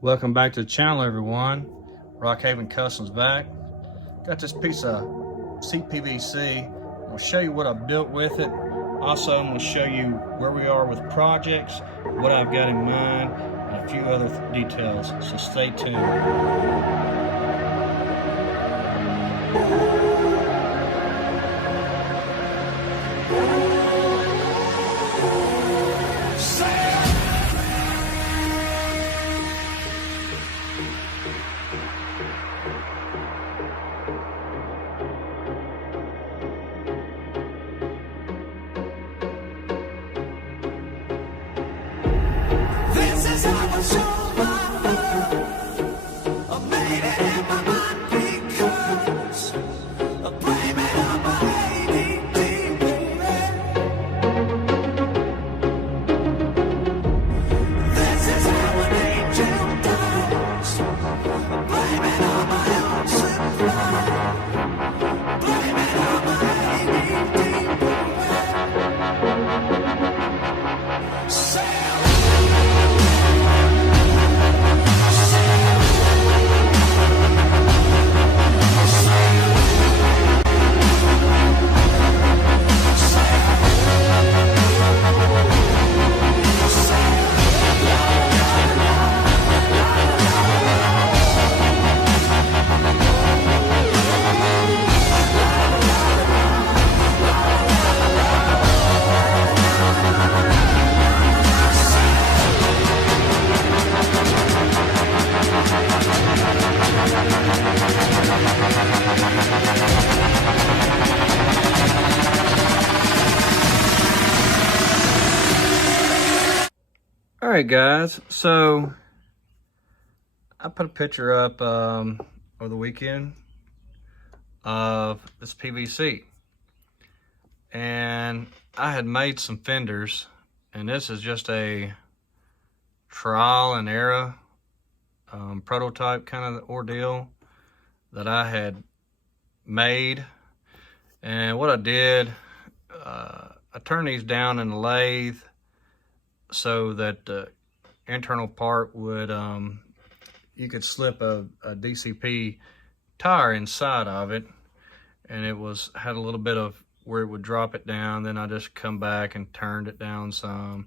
Welcome back to the channel, everyone. Rockhaven Customs back. Got this piece of CPVC. I'm going to show you what I've built with it. Also, I'm going to show you where we are with projects, what I've got in mind, and a few other details. So stay tuned. This is how I show my love. I made it in my mind because I blame it on my ADD, baby. This is how an angel dies. I blame it on my own supply. Blame it on my ADD, baby. All right, guys. So I put a picture up over the weekend of this PVC, and I had made some fenders, and this is just a trial and error prototype kind of ordeal that I had made. And what I did, I turned these down in the lathe so that the internal part would, you could slip a DCP tire inside of it, and it had a little bit of where it would drop it down. Then I just come back and turned it down some,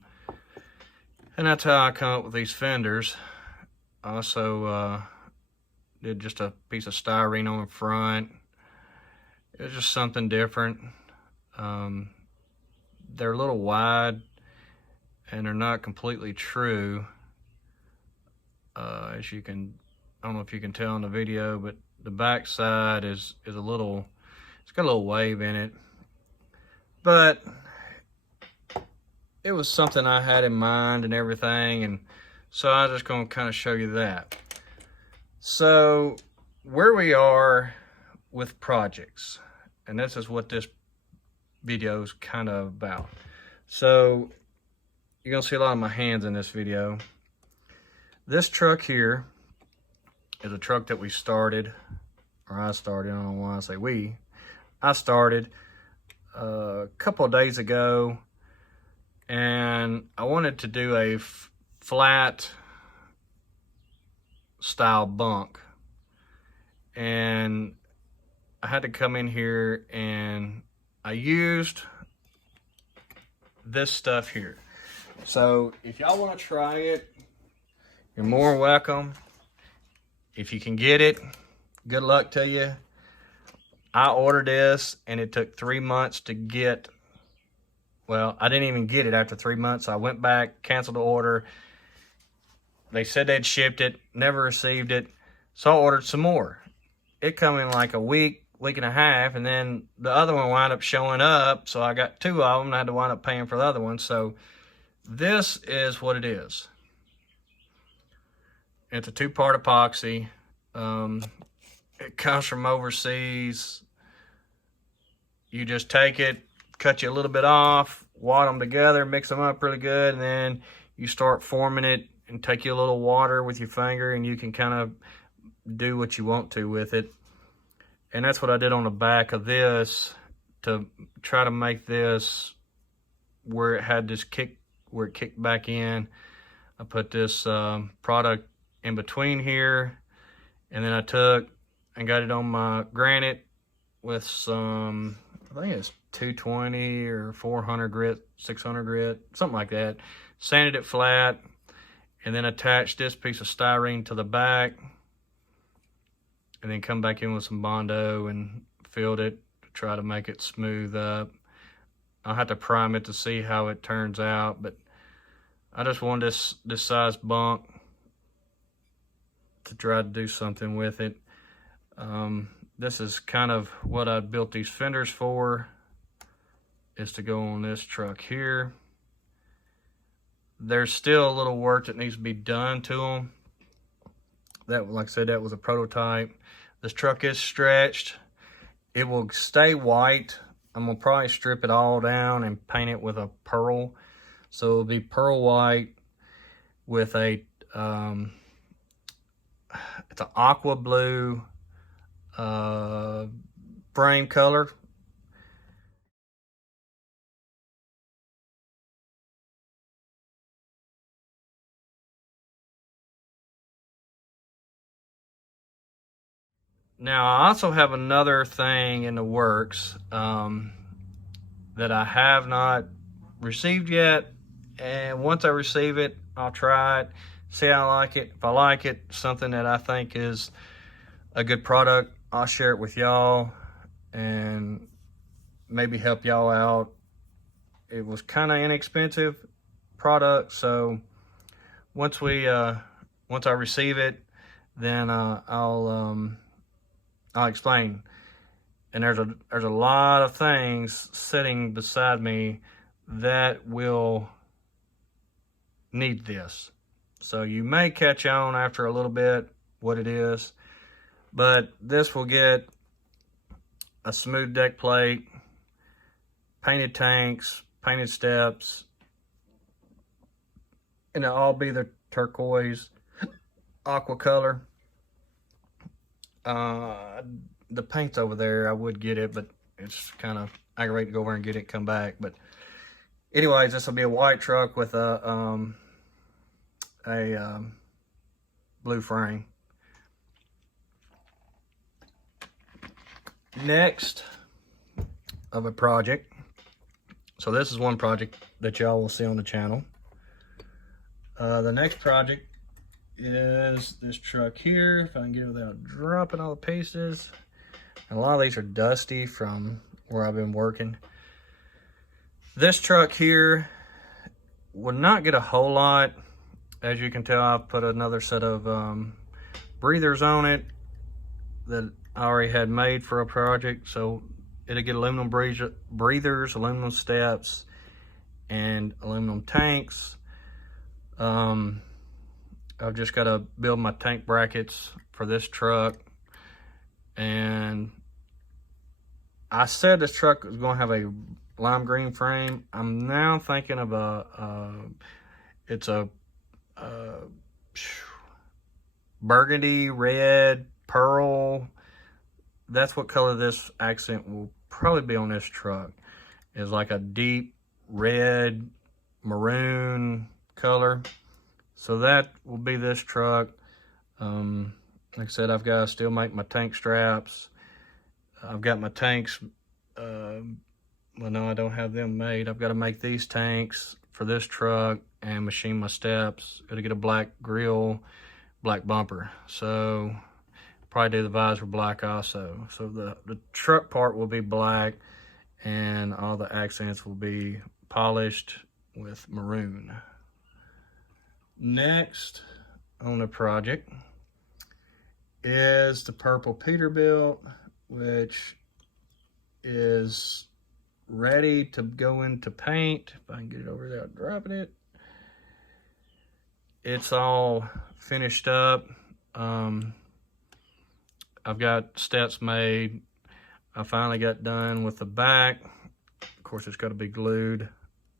and that's how I come up with these fenders. I also did just a piece of styrene on the front. It was just something different. They're a little wide, and they're not completely true. As you can, I don't know if you can tell in the video, but the back side is a little, it's got a little wave in it. But it was something I had in mind and everything, and so I'm just gonna kind of show you that. So where we are with projects, and this is what this video is kind of about. So you're gonna see a lot of my hands in this video. This truck here is a truck that we started, or I started, I don't know why I say we. I started a couple of days ago, and I wanted to do a flat style bunk. And I had to come in here, and I used this stuff here. So if y'all want to try it, you're more welcome. If you can get it, good luck to you. I ordered this, and it took 3 months to get. Well, I didn't even get it after 3 months. I went back, canceled the order. They said they'd shipped it, never received it. So I ordered some more. It come in like a week and a half, and then the other one wound up showing up. So I got 2 of them, and I had to wind up paying for the other one. So this is what it is. It's a 2-part epoxy. It comes from overseas. You just take it, cut you a little bit off, wad them together, mix them up really good, and then you start forming it, and take you a little water with your finger, and you can kind of do what you want to with it. And that's what I did on the back of this to try to make this where it had this kick, where it kicked back in. I put this product in between here, and then I took and got it on my granite with some, I think it's 220 or 400 grit, 600 grit, something like that. Sanded it flat, and then attached this piece of styrene to the back, and then come back in with some Bondo and filled it to try to make it smooth up. I'll have to prime it to see how it turns out, but I just wanted this size bunk to try to do something with it. This is kind of what I built these fenders for, is to go on this truck here. There's still a little work that needs to be done to them. That, like I said, that was a prototype. This truck is stretched. It will stay white. I'm gonna probably strip it all down and paint it with a pearl. So it'll be pearl white with a, it's an aqua blue frame color. Now, I also have another thing in the works that I have not received yet. And once I receive it, I'll try it, see how I like it. If I like it, something that I think is a good product, I'll share it with y'all and maybe help y'all out. It was kind of inexpensive product, so once I receive it, then I'll explain. And there's a lot of things sitting beside me that will need this. So you may catch on after a little bit what it is, but this will get a smooth deck plate, painted tanks, painted steps, and it'll all be the turquoise aqua color. The paint's over there. I would get it, but it's kind of aggravating to go over and get it, come back. But anyways, this will be a white truck with a blue frame. Next of a project. So this is one project that y'all will see on the channel. The next project is this truck here. If I can get it without dropping all the pieces. And a lot of these are dusty from where I've been working. This truck here would not get a whole lot. As you can tell, I've put another set of breathers on it that I already had made for a project. So it'll get aluminum breathers, aluminum steps, and aluminum tanks. I've just got to build my tank brackets for this truck. And I said this truck is going to have a lime green frame. I'm now thinking of it's a burgundy, red, pearl. That's what color this accent will probably be on this truck. Is like a deep red, maroon color. So that will be this truck. Like I said, I've got to still make my tank straps. I've got my tanks. Well, no, I don't have them made. I've got to make these tanks for this truck and machine my steps. Got to get a black grill, black bumper. So probably do the visor black also. So the truck part will be black, and all the accents will be polished with maroon. Next on the project is the purple Peterbilt, which is ready to go into paint. If I can get it over there, dropping it. It's all finished up. I've got steps made. I finally got done with the back. Of course, it's got to be glued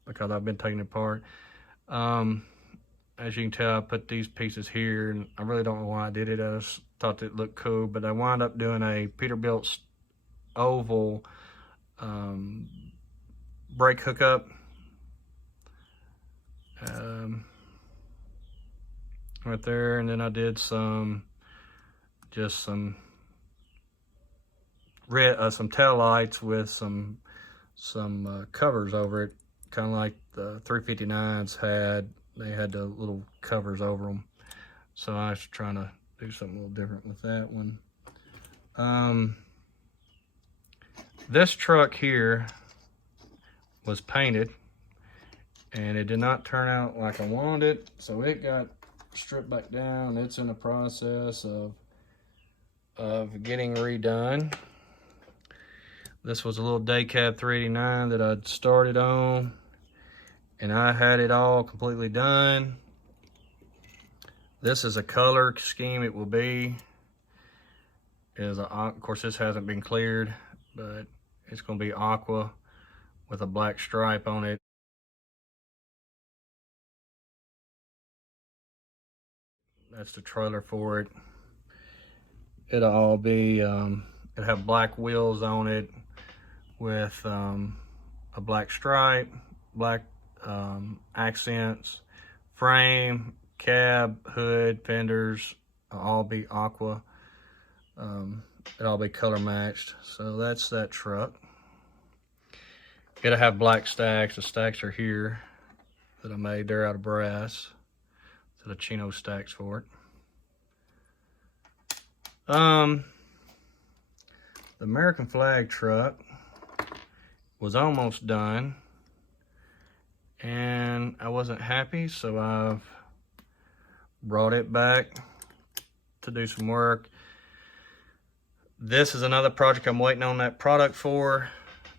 because I've been taking it apart. As you can tell, I put these pieces here, and I really don't know why I did it. I just thought it looked cool, but I wound up doing a Peterbilt oval brake hookup. right there, and then I did some red some tail lights with some covers over it, kind of like the 359s had. They had the little covers over them, so I was trying to do something a little different with that one. This truck here was painted, and it did not turn out like I wanted it, so it got stripped back down. It's in the process of getting redone. This was a little day cab 389 that I'd started on, and I had it all completely done. This is a color scheme it will be. Of course, this hasn't been cleared, but it's going to be aqua with a black stripe on it. That's the trailer for it. It'll all be, it'll have black wheels on it with a black stripe, black accents, frame, cab, hood, fenders, all be aqua. It'll all be color matched. So that's that truck. It'll have black stacks. The stacks are here that I made. They're out of brass. So the chino stacks for it. The American flag truck was almost done, and I wasn't happy, so I've brought it back to do some work. This is another project I'm waiting on that product for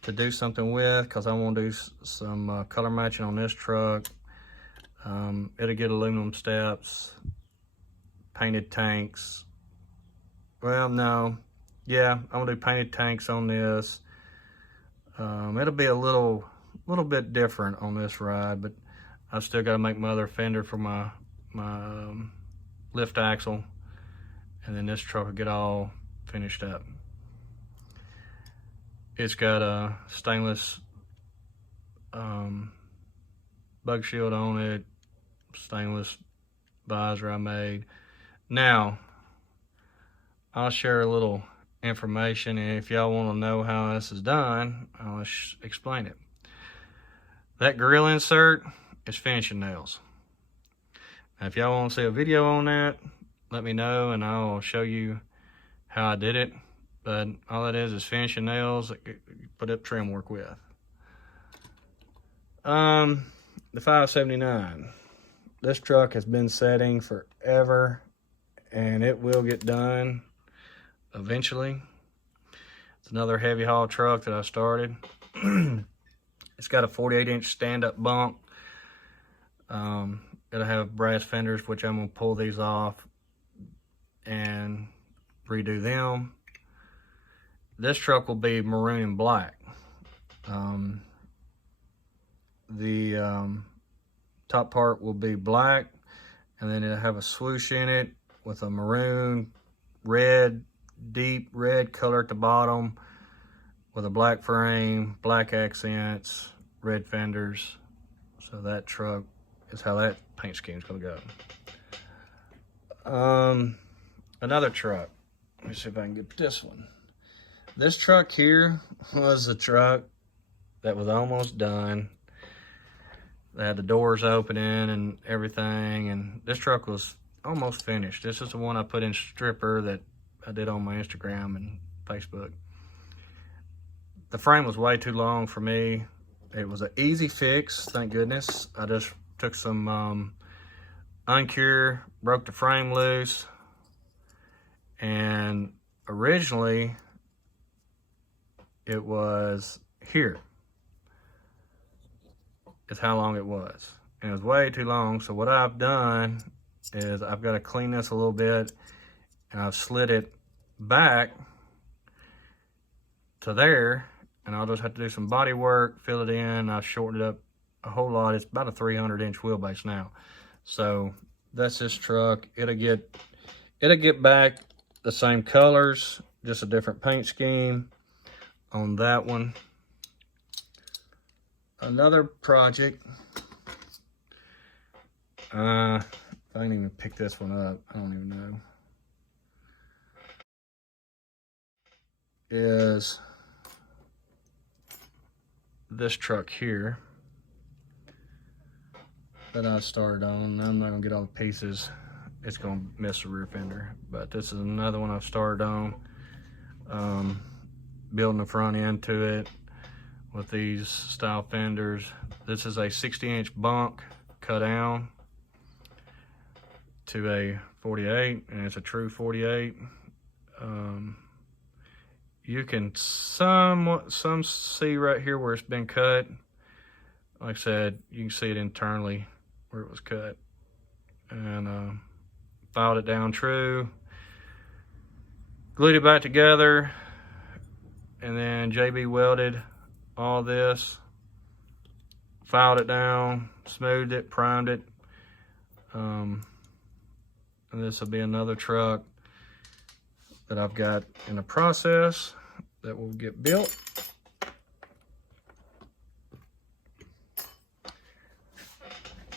to do something with, because I want to do some color matching on this truck. It'll get aluminum steps, painted tanks. Well, no. Yeah, I'm gonna do painted tanks on this. It'll be a little bit different on this ride, but I've still got to make my other fender for my lift axle, and then this truck will get all finished up. It's got a stainless bug shield on it, stainless visor I made. Now, I'll share a little information, and if y'all want to know how this is done, I'll explain it. That grill insert is finishing nails. Now, if y'all want to see a video on that, let me know and I'll show you how I did it. But all it is finishing nails that you put up trim work with. The 579. This truck has been setting forever, and it will get done eventually. It's another heavy haul truck that I started. It's got a 48-inch stand-up bump. It'll have brass fenders, which I'm gonna pull these off and redo them. This truck will be maroon and black. The top part will be black, and then it'll have a swoosh in it with a maroon, red, deep red color at the bottom, with a black frame, black accents, red fenders. So that truck is how that paint scheme is gonna go. Another truck. Let me see if I can get this one. This truck here was the truck that was almost done. They had the doors opening and everything, and this truck was almost finished. This is the one I put in stripper that I did on my Instagram and Facebook. The frame was way too long for me. It was an easy fix, thank goodness. I just took some uncure, broke the frame loose, and originally it was here. Is how long it was, and it was way too long. So what I've done is I've got to clean this a little bit, and I've slid it back to there, and I'll just have to do some body work, fill it in. I've shortened it up a whole lot. It's about a 300-inch wheelbase now. So that's this truck. It'll get back the same colors, just a different paint scheme on that one. Another project, I didn't even pick this one up. I don't even know. Is this truck here that I started on. I'm not gonna get all the pieces. It's gonna miss the rear fender. But this is another one I've started on. Building the front end to it with these style fenders. This is a 60-inch bunk cut down to a 48, and it's a true 48. You can some see right here where it's been cut. Like I said, you can see it internally where it was cut. And filed it down true, glued it back together, and then JB welded all this, filed it down, smoothed it, primed it. And this will be another truck that I've got in the process that will get built.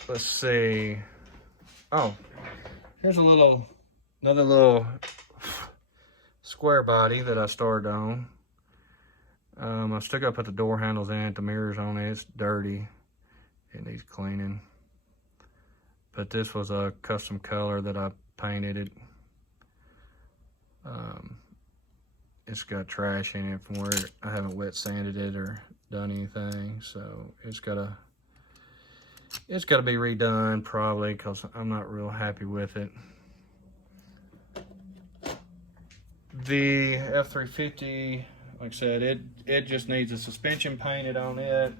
Let's see. Oh, here's another little square body that I started on. I still got to put the door handles in it, the mirrors on it. It's dirty. It needs cleaning. But this was a custom color that I painted it. It's got trash in it from where I haven't wet sanded it or done anything, so it's gotta be redone probably, because I'm not real happy with it. The F350, like I said, it just needs a suspension painted on it.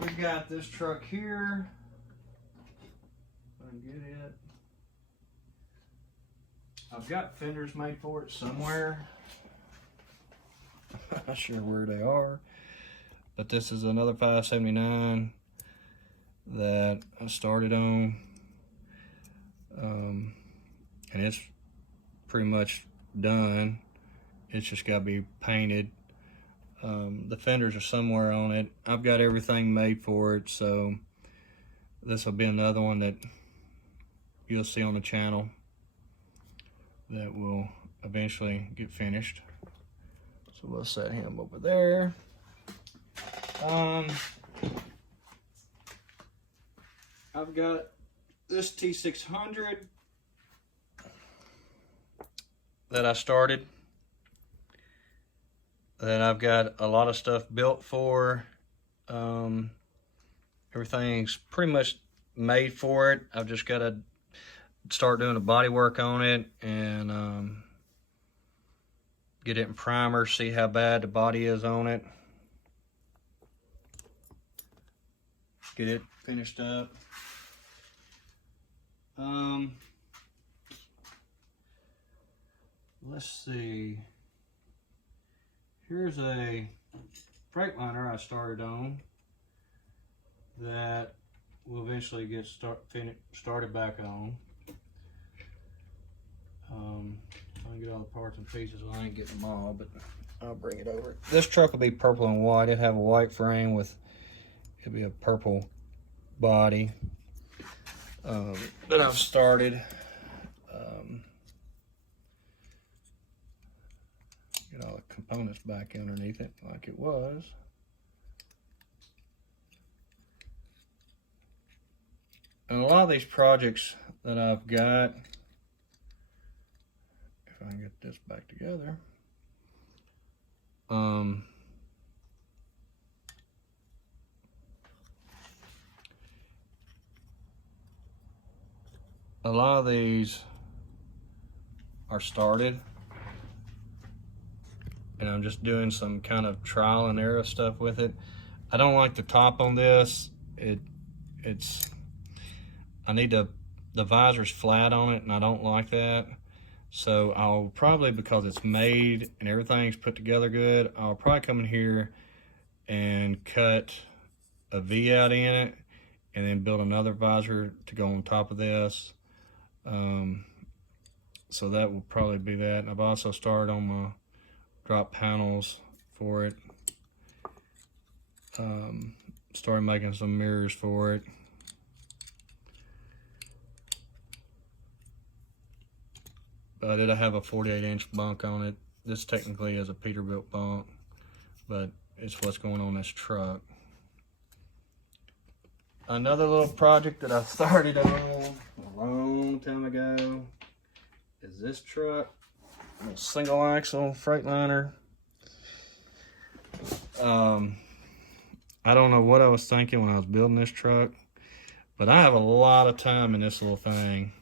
We've got this truck here. If I can get it. I've got fenders made for it somewhere. I'm not sure where they are. But this is another 579 that I started on. And it's pretty much done. It's just got to be painted. The fenders are somewhere on it. I've got everything made for it, so this will be another one that you'll see on the channel that will eventually get finished. So we'll set him over there. I've got this T600 that I started, that I've got a lot of stuff built for. Everything's pretty much made for it. I've just got to start doing the body work on it and get it in primer, see how bad the body is on it. Get it finished up. Let's see. Here's a Freightliner I started on that will eventually get started back on. I can get all the parts and pieces. Well, I ain't getting them all, but I'll bring it over. This truck will be purple and white. It'll have a white frame with, it'll be a purple body that I've started. Get all the components back underneath it like it was. And a lot of these projects that I've got, if I can get this back together, a lot of these are started, and I'm just doing some kind of trial and error stuff with it. I don't like the top on this. I need the visor's flat on it, and I don't like that. So I'll probably, because it's made and everything's put together good, I'll probably come in here and cut a V out in it and then build another visor to go on top of this. So that will probably be that. And I've also started on my drop panels for it. Started making some mirrors for it. Did I have a 48-inch bunk on it? This technically is a Peterbilt bunk, but it's what's going on this truck. Another little project that I started on a long time ago is this truck, a single axle Freightliner. I don't know what I was thinking when I was building this truck, but I have a lot of time in this little thing.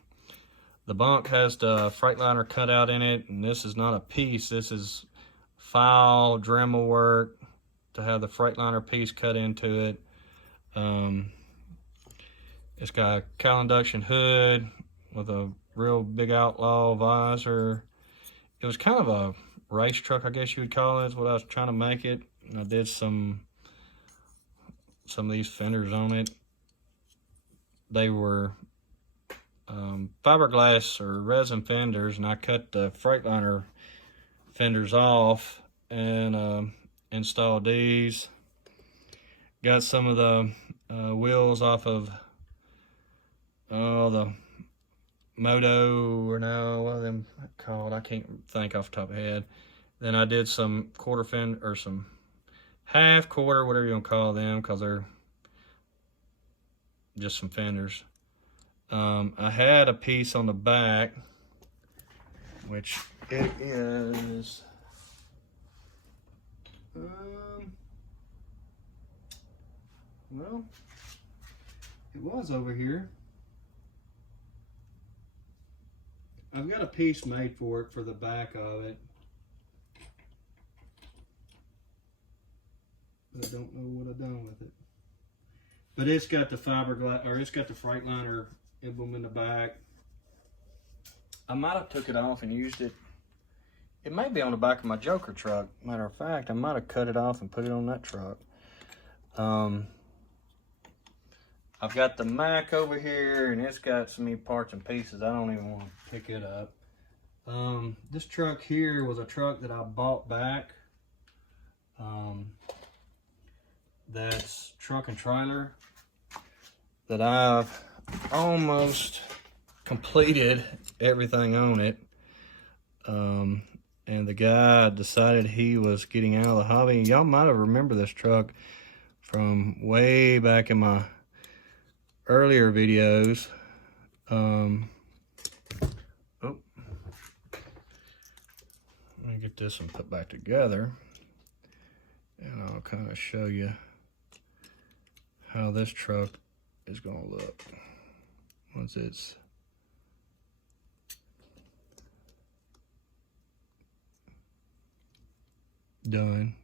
The bunk has the Freightliner cutout in it, and this is not a piece. This is file Dremel work to have the Freightliner piece cut into it. It's got a cowl induction hood with a real big outlaw visor. It was kind of a race truck, I guess you would call it, is what I was trying to make it. And I did some of these fenders on it. They were fiberglass or resin fenders, and I cut the Freightliner fenders off and installed these. Got some of the wheels off of the Moto, or no, what are them called? I can't think off the top of my head. Then I did some quarter fender, or some half quarter, whatever you want to call them, because they're just some fenders. I had a piece on the back, which it is, well, it was over here. I've got a piece made for it for the back of it. I don't know what I've done with it. But it's got the fiberglass, or it's got the Freightliner emblem in the back. I might have took it off and used it. It may be on the back of my Joker truck. Matter of fact, I might have cut it off and put it on that truck. I've got the Mac over here, and it's got so many parts and pieces, I don't even want to pick it up. This truck here was a truck that I bought back. That's truck and trailer that I've almost completed everything on it. And the guy decided he was getting out of the hobby. Y'all might have remembered this truck from way back in my earlier videos. Oh, let me get this one put back together, and I'll kind of show you how this truck is going to look once it's done.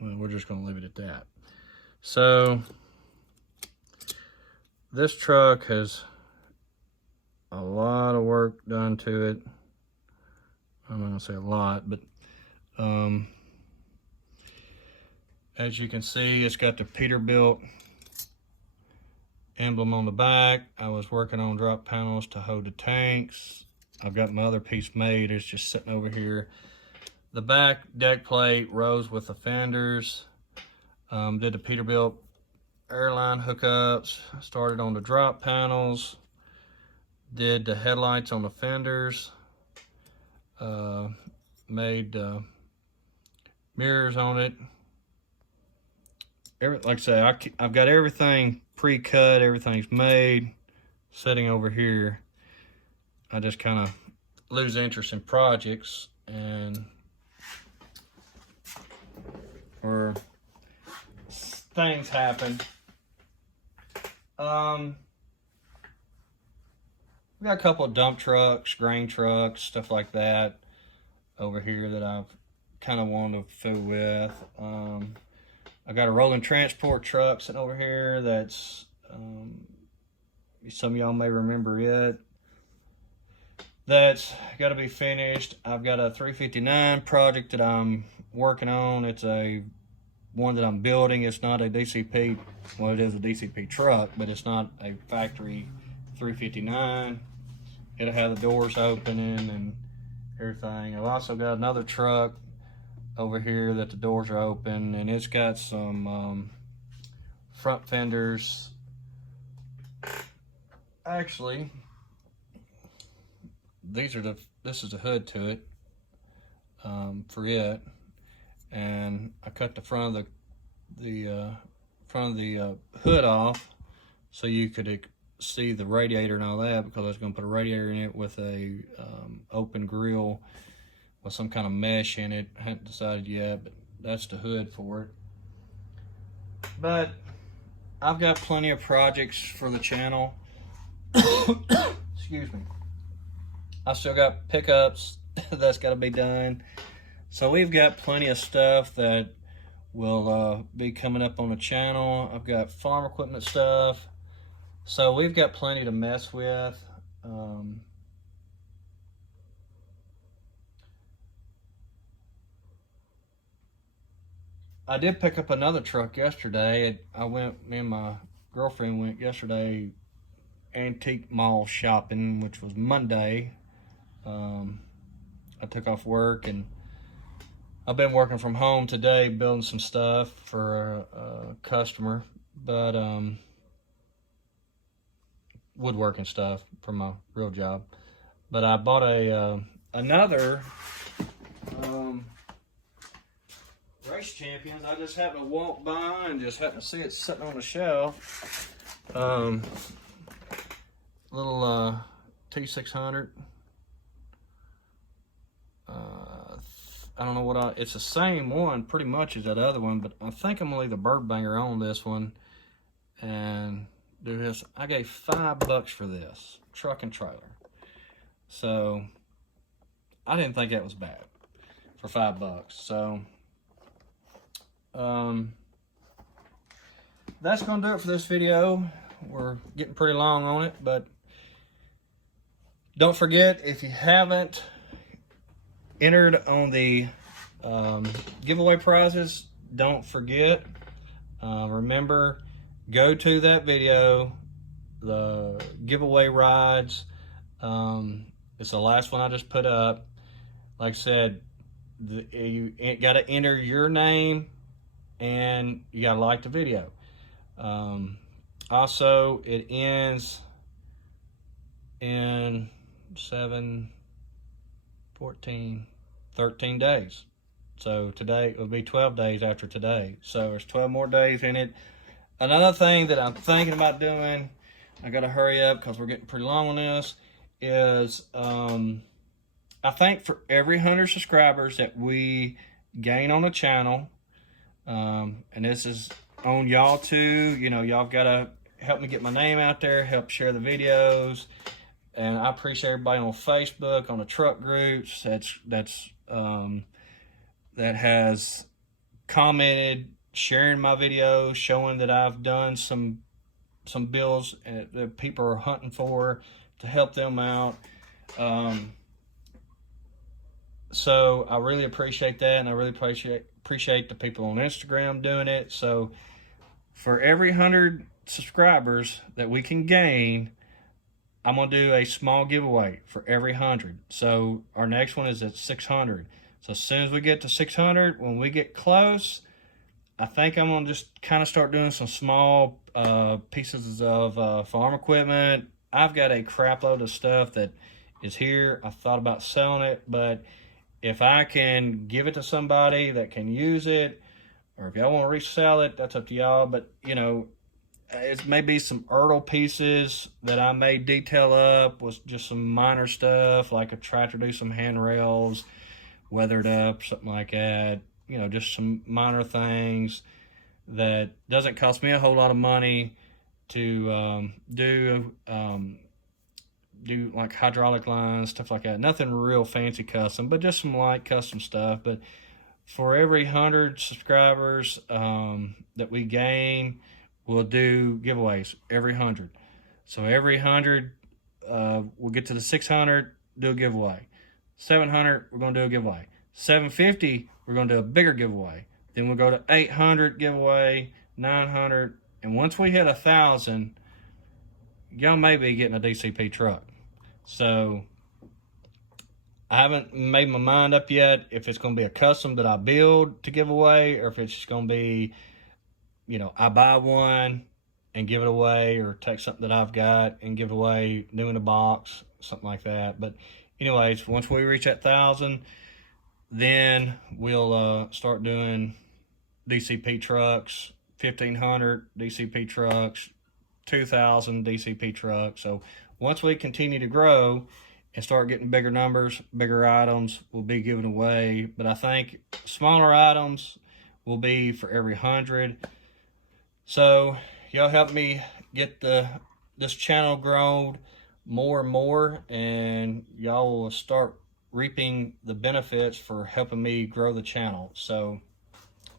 Well, we're just going to leave it at that. So this truck has a lot of work done to it. I'm not going to say a lot, but as you can see, it's got the Peterbilt emblem on the back. I was working on drop panels to hold the tanks. I've got my other piece made. It's just sitting over here. The back deck plate rose with the fenders. Did the Peterbilt airline hookups. Started on the drop panels. Did the headlights on the fenders. Made mirrors on it. Like I say, I've got everything pre-cut. Everything's made. Sitting over here. I just kind of lose interest in projects, and or things happen. We got a couple of dump trucks, grain trucks, stuff like that over here that I've kind of wanted to fool with. I got a rolling transport truck sitting over here that's, some of y'all may remember it. That's got to be finished. I've got a 359 project that I'm working on. It's a one that I'm building. It's not a DCP, well, it is a DCP truck, but it's not a factory 359. It'll have the doors opening and everything. I've also got another truck over here that the doors are open, and it's got some front fenders actually, this is the hood to it, for it, and I cut the front of the hood off so you could see the radiator and all that, because I was going to put a radiator in it with a open grill with some kind of mesh in it. I hadn't decided yet, but that's the hood for it. But I've got plenty of projects for the channel. Excuse me. I still got pickups that's got to be done. So we've got plenty of stuff that will be coming up on the channel. I've got farm equipment stuff. So we've got plenty to mess with. I did pick up another truck yesterday. Me and my girlfriend went yesterday antique mall shopping, which was Monday. I took off work, and I've been working from home today building some stuff for a customer, but woodworking stuff for my real job. But I bought another Race Champions. I just happened to walk by and just happened to see it sitting on the shelf. Little T600. I don't know what it's the same one pretty much as that other one, but I think I'm gonna leave the bird banger on this one and do this. I gave $5 for this truck and trailer, so I didn't think that was bad for $5. So that's gonna do it for this video. We're getting pretty long on it, but don't forget, if you haven't entered on the giveaway prizes, don't forget, remember, go to that video, the giveaway rides. It's the last one I just put up. Like I said, you got to enter your name and you got to like the video. Also, it ends in 7, 14, 13 days. So today it will be 12 days after today. So there's 12 more days in it. Another thing that I'm thinking about doing, I got to hurry up because we're getting pretty long on this, is I think for every 100 subscribers that we gain on the channel, and this is on y'all too, you know, y'all got to help me get my name out there, help share the videos. And I appreciate everybody on Facebook, on the truck groups that has commented, sharing my videos, showing that I've done some bills that people are hunting for to help them out. So I really appreciate that, and I really appreciate the people on Instagram doing it. So for every 100 subscribers that we can gain, I'm going to do a small giveaway for every 100. So our next one is at 600. So as soon as we get to 600, when we get close, I think I'm going to just kind of start doing some small pieces of farm equipment. I've got a crap load of stuff that is here. I thought about selling it, but if I can give it to somebody that can use it, or if y'all want to resell it, that's up to y'all. But, you know, it's maybe some Ertl pieces that I may detail up with just some minor stuff, like a tractor do some handrails, weathered up, something like that. You know, just some minor things that doesn't cost me a whole lot of money to do like hydraulic lines, stuff like that. Nothing real fancy custom, but just some light custom stuff. But for every 100 subscribers that we gain, we'll do giveaways every 100. So every 100, we'll get to the 600, do a giveaway. 700, we're going to do a giveaway. 750, we're going to do a bigger giveaway. Then we'll go to 800 giveaway, 900, and once we hit 1,000, y'all may be getting a DCP truck. So I haven't made my mind up yet if it's going to be a custom that I build to give away, or if it's just going to be, you know, I buy one, and give it away, or take something that I've got and give it away new in a box, something like that. But anyways, once we reach that 1,000, then we'll start doing DCP trucks, 1,500 DCP trucks, 2,000 DCP trucks. So once we continue to grow and start getting bigger numbers, bigger items will be given away. But I think smaller items will be for every 100. So y'all help me get this channel grown more and more, and y'all will start reaping the benefits for helping me grow the channel. So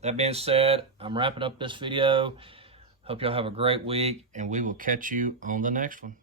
that being said, I'm wrapping up this video. Hope y'all have a great week, and we will catch you on the next one.